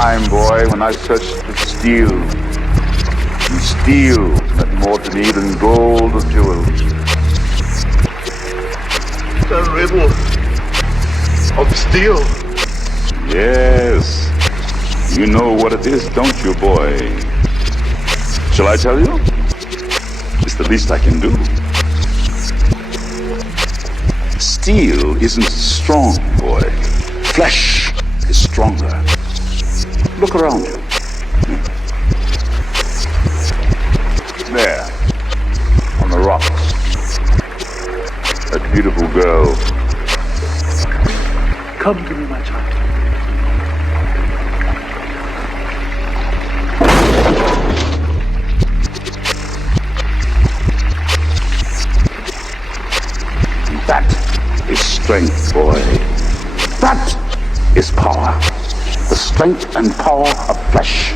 time, boy, when I searched for steel. And steel meant more to me than gold or jewels. The riddle of steel. Yes. You know what it is, don't you, boy? Shall I tell you? It's the least I can do. Steel isn't strong, boy. Flesh is stronger. Look around you. There, on the rocks. That beautiful girl. Come to me, my child. That is strength, boy. That is power. The strength and power of flesh.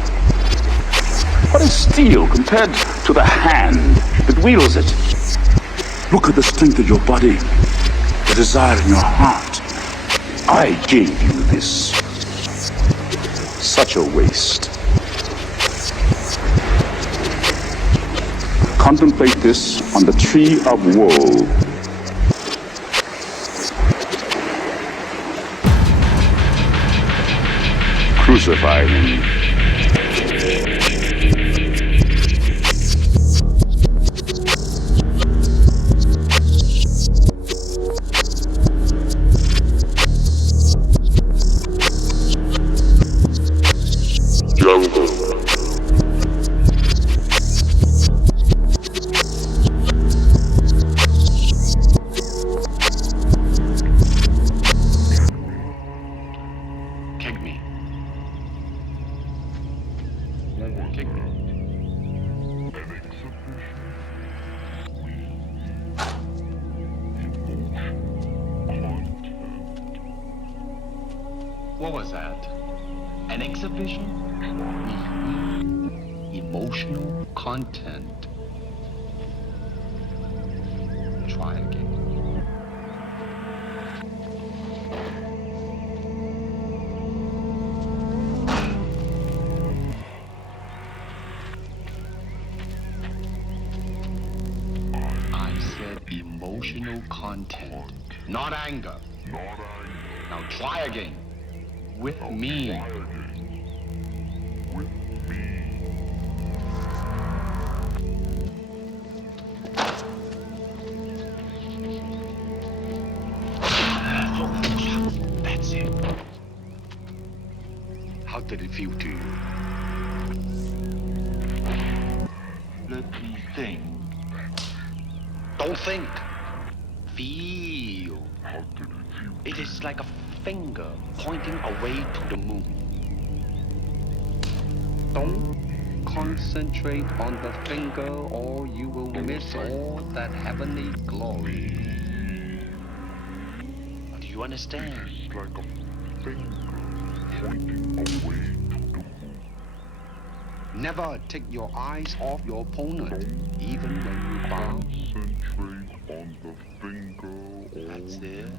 What is steel compared to the hand that wields it? Look at the strength of your body, the desire in your heart. I gave you this. Such a waste. Contemplate this on the tree of woe. Crucify him. Kick me. Kick me. What was that? An exhibition? Emotional content. Try again. I said emotional content, not anger. Now try again. With me. That's it. How did it feel to you? Let me think. Don't think. Feel. It is like a finger pointing away to the moon. Don't concentrate on the finger or you will miss all that heavenly glory. Do you understand? Like a finger pointing away to the moon. Never take your eyes off your opponent, even when you bow. Concentrate on the finger. That's it.